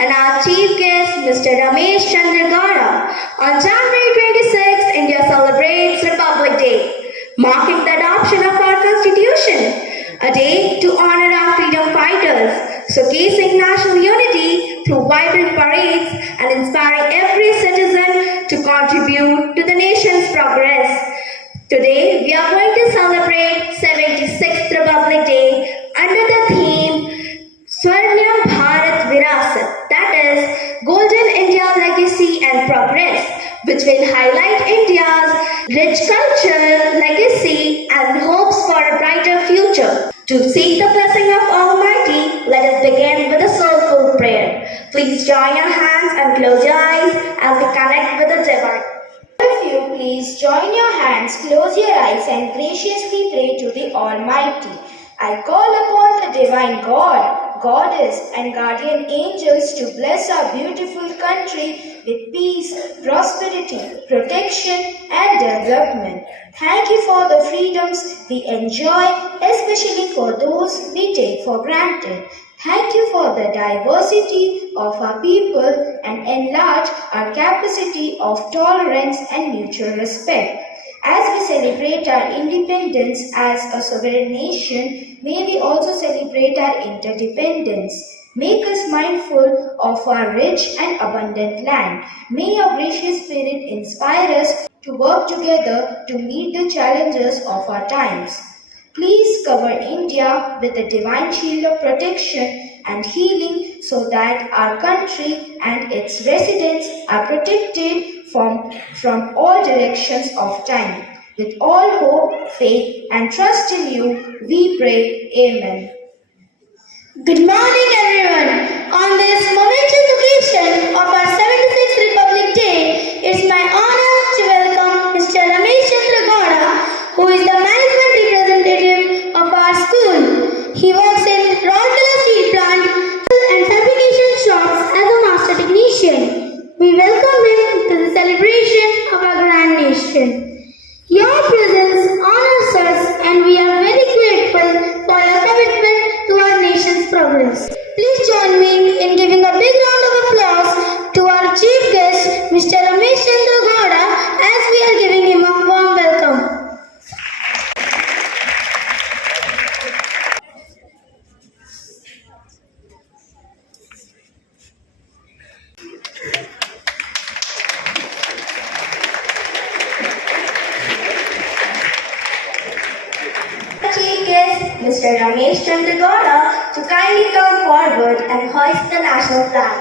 and our chief guest, Mr. Ramesh Chandra Gowda. On January 26, India celebrates Republic Day, marking the adoption of our Constitution, a day to honor our freedom fighters, showcasing national unity through vibrant parades and inspiring every citizen to contribute to the nation's progress. Today, we are going to celebrate 76th Republic Day under the theme Swarnam Bharat Virasat, that is, Golden India Legacy and Progress, which will highlight India's rich culture, legacy, and hopes for a brighter future. To seek the blessing of Almighty, let us begin with a soulful prayer. Please join your hands and close your eyes as we connect with the Divine. If you please join your hands, close your eyes and graciously pray to the Almighty. I call upon the Divine God, Goddess and Guardian Angels to bless our beautiful country with peace, prosperity, protection and development. Thank you for the freedoms we enjoy, especially for those we take for granted. Thank you for the diversity of our people and enlarge our capacity of tolerance and mutual respect. As we celebrate our independence as a sovereign nation, may we also celebrate our interdependence. Make us mindful of our rich and abundant land. May your gracious spirit inspire us to work together to meet the challenges of our times. Please cover India with a divine shield of protection and healing so that our country and its residents are protected from all directions of time. With all hope, faith and trust in you, we pray. Amen. Good morning, everyone. On this momentous occasion of our 76th Republic Day, it's my honor to welcome Mr. Ramesh Chandra Gowda, who is the management representative of our school. He works in Rourkela Steel Plant and fabrication shops as a master technician. We welcome him to the celebration of our grand nation. Your presence honors us and we are very grateful for your commitment to our nation's progress. Please join me in giving a big round of applause to our chief guest, Mr. Ramesh Chandra Gowda, as we are giving him a warm welcome. Chief guest, Mr. Ramesh Chandra Gowda, to kindly come forward and hoist the national flag.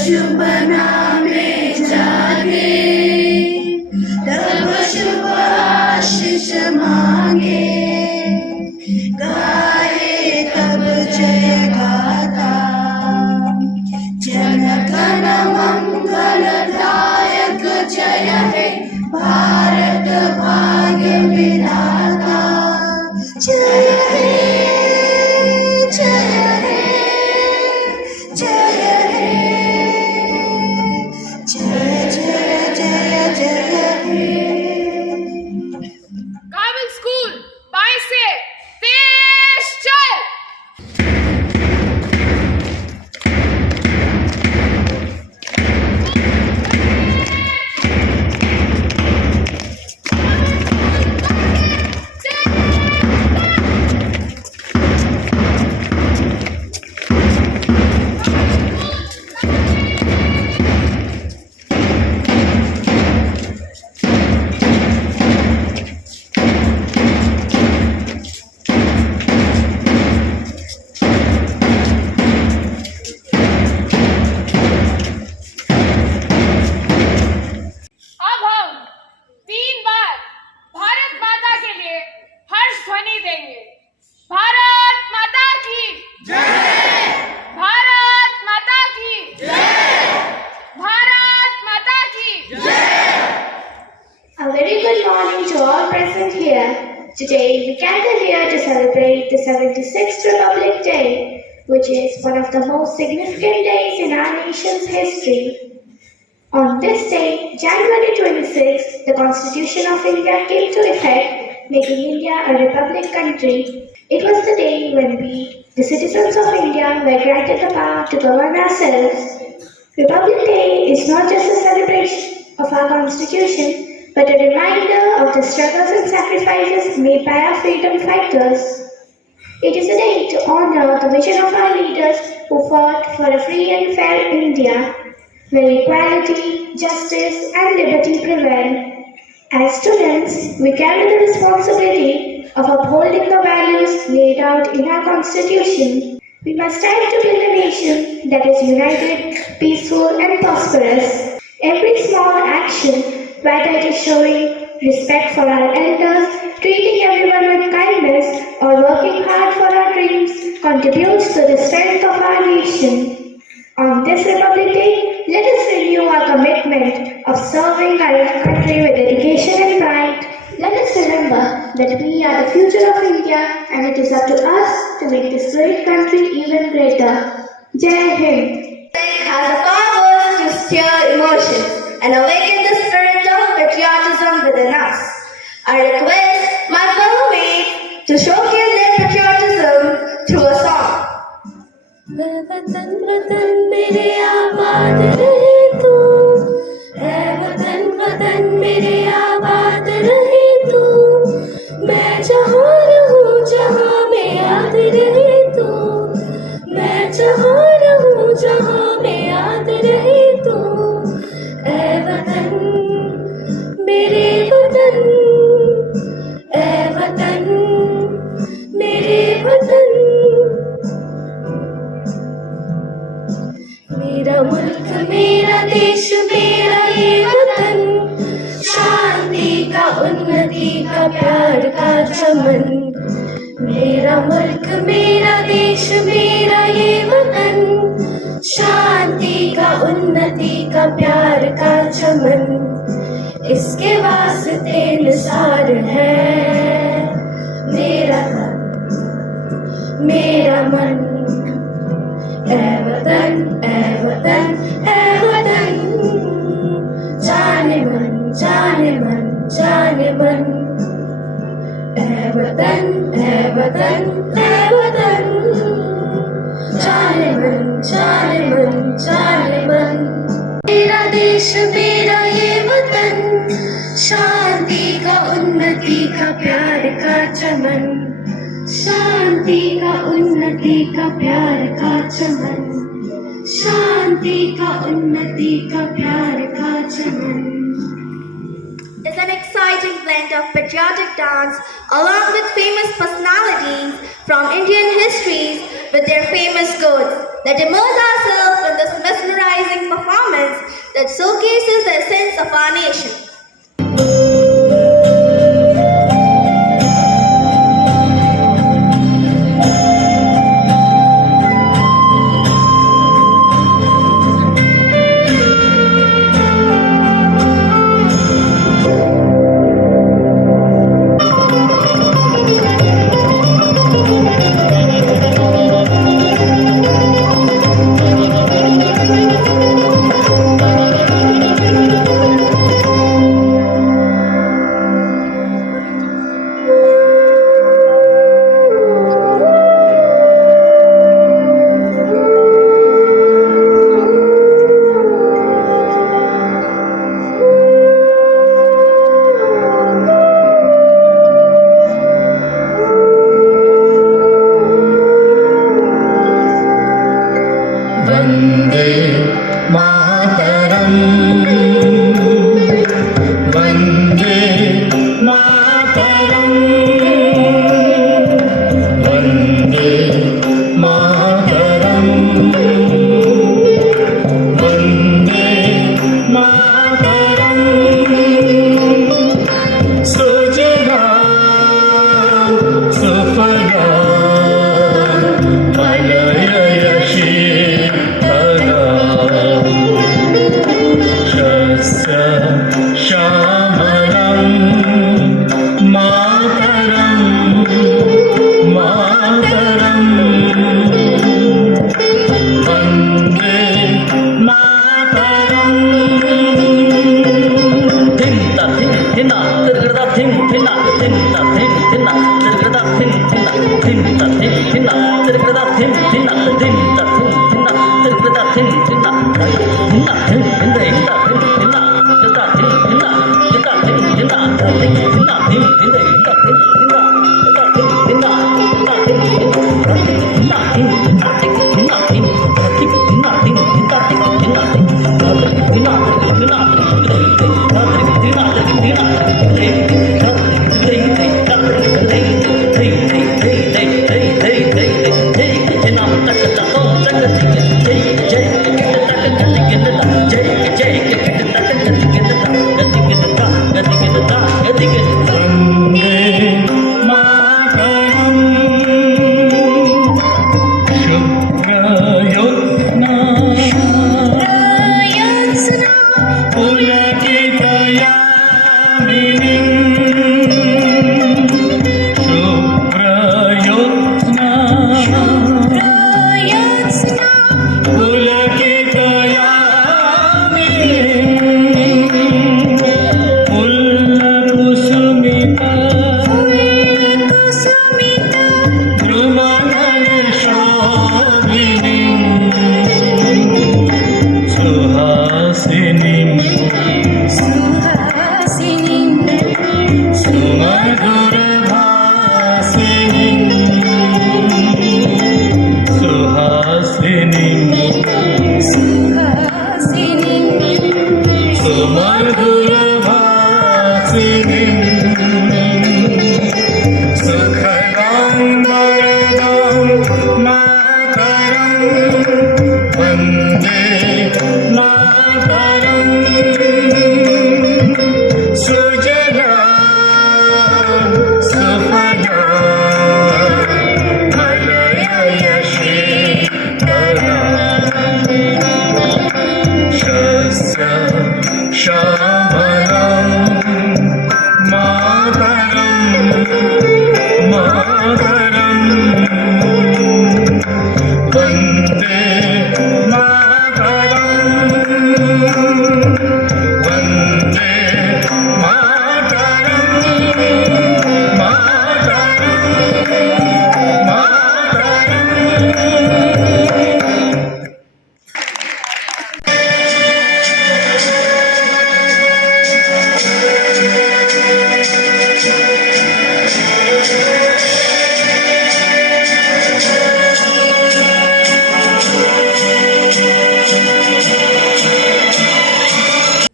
शुभ नामे जागे, तब शुभ आशीष मांगे, गाए तब जय गाथा, जन गण मंगलदायक जय हे भारत भाग्य विधाता, जय हे जय हे जय हे Carmel School, Paise, Desh Chal! Today, we gather here to celebrate the 76th Republic Day, which is one of the most significant days in our nation's history. On this day, January 26, the Constitution of India came to effect, making India a republic country. It was the day when we, the citizens of India, were granted the power to govern ourselves. Republic Day is not just a celebration of our Constitution, but a reminder of the struggles and sacrifices made by our freedom fighters. It is a day to honor the vision of our leaders who fought for a free and fair India, where equality, justice, and liberty prevail. As students, we carry the responsibility of upholding the values laid out in our Constitution. We must strive to build a nation that is united, peaceful, and prosperous. Every small action, whether it is showing respect for our elders, treating everyone with kindness, or working hard for our dreams, contributes to the strength of our nation. On this Republic Day, let us renew our commitment of serving our country with dedication and pride. Let us remember that we are the future of India, and it is up to us to make this great country even greater. Jai Hind. Has the power to stir emotions and awaken the spirit of patriotism within us. I request my fellow mates to showcase their patriotism through a song. वतन वतन मेरे आबाद रहे तू, ऐ वतन वतन मेरे आबाद रहे तू, मैं जहाँ रहूँ जहाँ में याद रहे तू, मैं जहाँ रहूँ जहाँ में याद रहे तू, ऐ वतन मेरे वतन, ऐ वतन मेरे वतन। मेरा मुल्क मेरा देश मेरा ये वतन, शांति का उन्नति का प्यार का चमन। मेरा मुल्क मेरा देश मेरा ये वतन, शांति का उन्नति का प्यार का चमन। इसके वास्ते निसार है मेरा तन मेरा मन। ऐ वतन ऐ वतन ऐ वतन, जाने मन जाने मन जाने मन। ऐ वतन ऐ वतन ऐ वतन, जाने मन जाने मन जाने मन। मेरा देश मेरा ये वतन, शांति का उन्नति का प्यार का चमन, शांति का उन्नति का प्यार का चमन, शांति का उन्नति का प्यार का चमन। It's an exciting blend of patriotic dance along with famous personalities from Indian histories with their famous codes. Let's immerse ourselves in this mesmerizing performance that showcases the essence of our nation. Vande Mataram Vande Mataram Vande Mataram Vande Mataram. सुजलां सुफलां श्यामलं मातरम्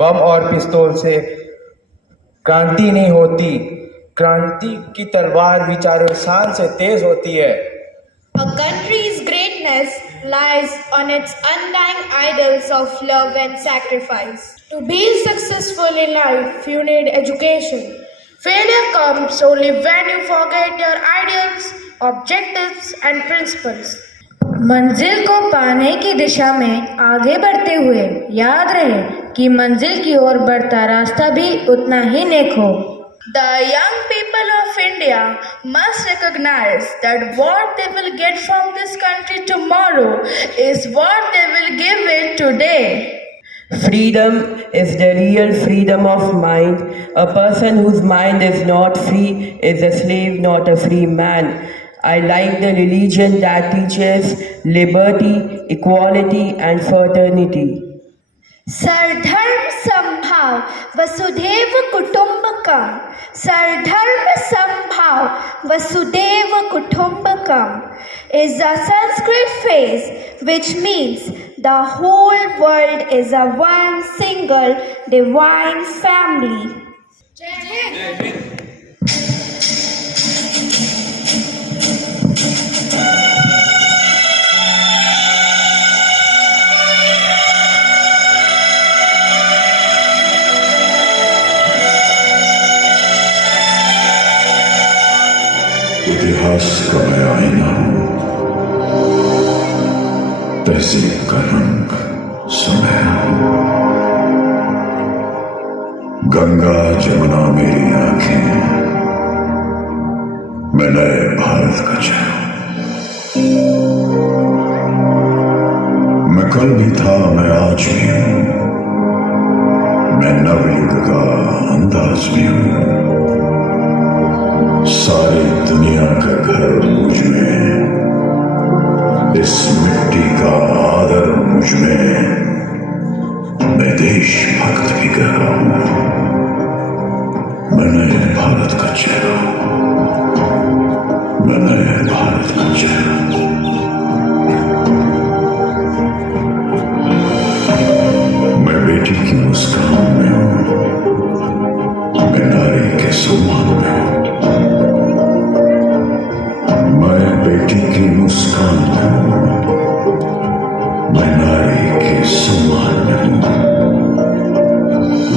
बम और पिस्तौल से क्रांति नहीं होती, क्रांति की तलवार विचारों शान से तेज होती है। A country's greatness lies on its undying ideals of love and sacrifice. To be successful in life, you need education. Failure comes only when you forget your ideals, objectives, and principles. मंजिल को पाने की दिशा में आगे बढ़ते हुए याद रहे कि मंजिल की ओर बढ़ता रास्ता भी उतना ही नेक हो। The young people of India must recognize that what they will get from this country tomorrow is what they will give it today. Freedom is the real freedom of mind. A person whose mind is not free is a slave, not a free man. I like the religion that teaches liberty, equality, and fraternity. Sardharm Sambhav Vasudhaiv Kutumbakam. Sardharm Sambhav Vasudhaiv Kutumbakam is a Sanskrit phrase which means the whole world is a one single divine family. इतिहास का मैं आईना हूं, तहजीब का रंग सुनहरा हूं। गंगा जमुना मेरी आंखें, मैं नए भारत का चेहरा। मैं कल भी था, मैं आज भी हूं, मैं नवयुग का अंदाज भी हूं। सारी दुनिया का घर मुझ में, इस मिट्टी का आदर मुझ में। मैं देशभक्त भी कह रहा हूं। मैं नए भारत का चेहरा हूं। मैं नए भारत का चेहरा हूं। मैं बेटी की मुस्कान में हूं। मैं नारी के सम्मान में हूं। मैं बेटी की मुस्कान में हूं। मैं नारी के सम्मान में हूं।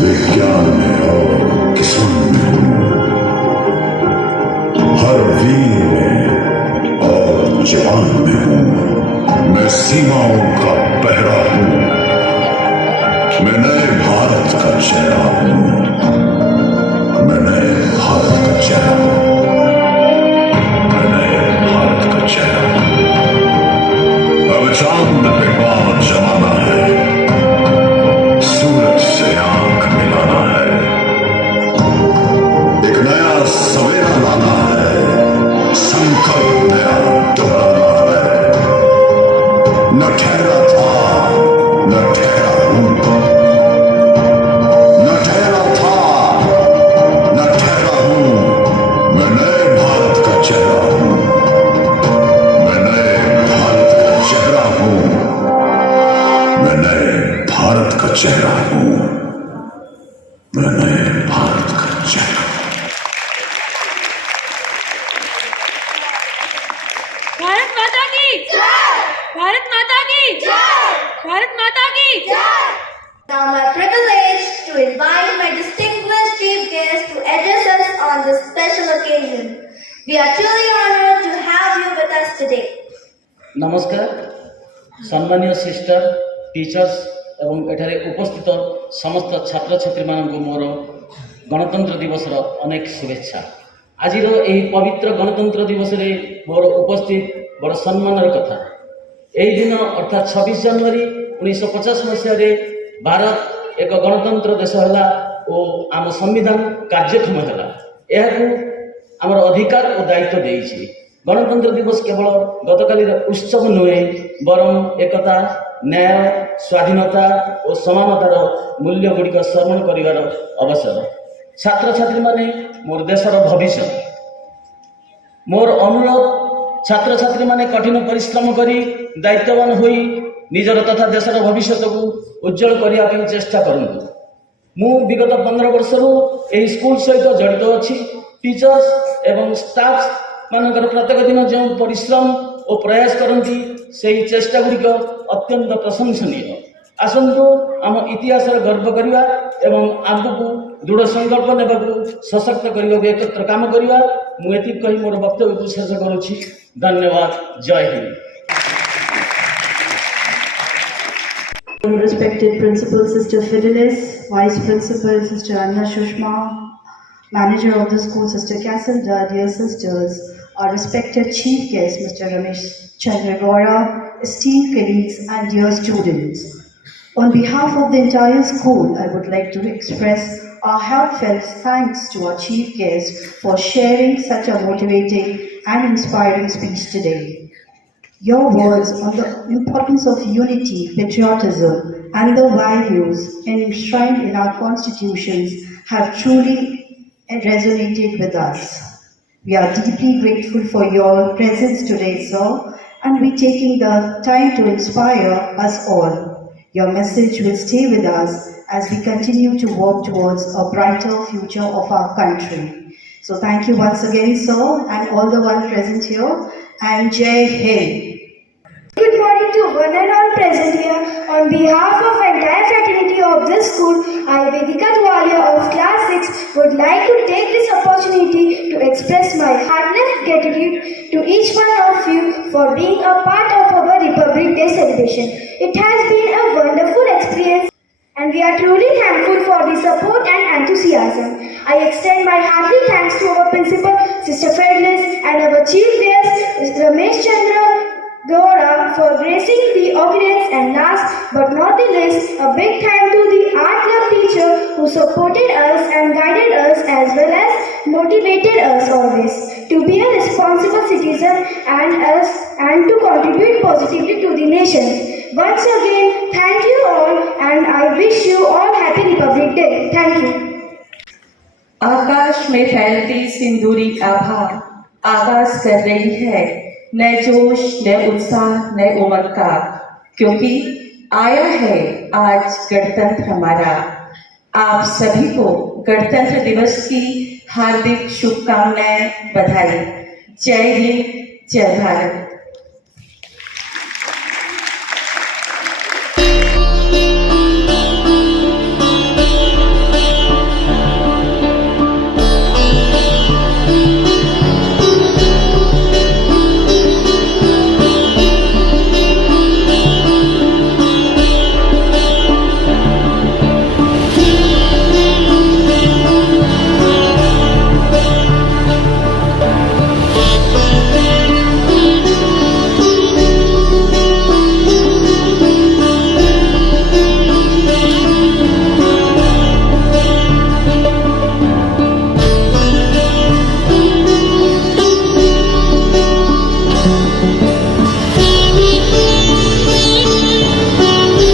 विज्ञान में और किसान में हूं। हर वीर में और जवान में हूं। मैं सीमाओं का पहरा हूं। मैं नए भारत का चेहरा हूं। मैं नए भारत का चेहरा हूं। मैं नए भारत का चेहरा हूं। अब चांद पे पांव जमाना है। सूरज से आंख मिलाना है। एक नया सवेरा लाना है। संकल्प नया दोहराना है। न ठहरा था न ठहरा हूं। न ठहरा था न ठहरा हूं। मैं नए भारत का चेहरा हूं। मैं नए भारत का चेहरा हूं। मैं नए भारत का चेहरा हूं। मैं नए भारत का चेहरा हूं। भारत माता की जय। भारत माता की जय। भारत माता की जय। Now my privilege to invite my distinguished chief guest to address us on this special occasion. We are truly honored to have you with us today. नमस्कार सम्मानीय सिस्टर टीचर्स एवं एठारे उपस्थित समस्त छात्र छात्री मानक मोर गणतंत्र दिवस अनेक शुभेच्छा। आज पवित्र गणतंत्र दिवस रे मोर उपस्थित बड़ सम्मान कथा। यही दिन अर्थात 26 जनवरी 1950 मसीह भारत एक गणतंत्र देश है और आम संविधान कार्यक्षम है। यह आमर अधिकार और दायित्व देइछि। गणतंत्र दिवस केवल गतकाली उत्सव नुहे बरं एकता न्याय स्वाधीनता और समानतार मूल्य गुड़िक स्मरण कर अवसर। छात्र छात्री माने मोर देशर भविष्य। मोर अनुरोध छात्र छात्री माने कठिन परिश्रम करी दायित्ववान होई निजर तथा देशर भविष्य को उज्जवल करने चेष्टा करंतु। मु विगत 15 वर्षरू यही स्कूल सहित जड़ित अच्छी। टीचर्स एवं स्टाफ मानकर प्रत्येक दिन जो परिश्रम और प्रयास करती से चेष्टा गुड़िक अत्यंत प्रशंसनीय। आसतु आम इतिहास गर्व करवा एवं आगू दृढ़ संकल्प ने सशक्त करने एकत्र काम करवा। मुझे कही मोर वक्तव्य को शेष करुच्ची। धन्यवाद। जय Hind. Respected Principal Sister Fidelis, Vice Principal Sister Anna Shushma, Manager of the school Sister Cassandra, dear sisters, our respected Chief Guest Mr. Ramesh Chandra Gaura, esteemed colleagues and dear students. On behalf of the entire school, I would like to express our heartfelt thanks to our Chief Guest for sharing such a motivating and inspiring speech today. Your words on the importance of unity, patriotism, and the values enshrined in our constitutions have truly resonated with us. We are deeply grateful for your presence today, sir, and we taking the time to inspire us all. Your message will stay with us as we continue to work towards a brighter future of our country. So thank you once again, sir, and all the one present here, and Jai Hind. Good morning to one and all present here. On behalf of entire fraternity of this school, I, Vedika Dwalia of class 6, would like to take this opportunity to express my heartfelt gratitude to each one of you for being a part of our Republic Day celebration. It has been a wonderful experience and we are truly thankful for the support and enthusiasm. I extend my hearty thanks to our principal, Sister Fidelis, and our chief guest, Ramesh Chandra Gaura, for gracing the audience, and last but not the least, a big thank to the art club teacher who so supported us and guided us as well as motivated us always to be a responsible citizen and to contribute positively to the nation. Once again, thank you all and I wish you all Happy Republic Day. Thank you. आकाश में फैलती सिंदूरी आभा आगाज कर रही है नए जोश, नए उत्साह, नए उमंग का, क्योंकि आया है आज गणतंत्र हमारा। आप सभी को गणतंत्र दिवस की हार्दिक शुभकामनाएं, बधाई। जय हिंद, जय भारत।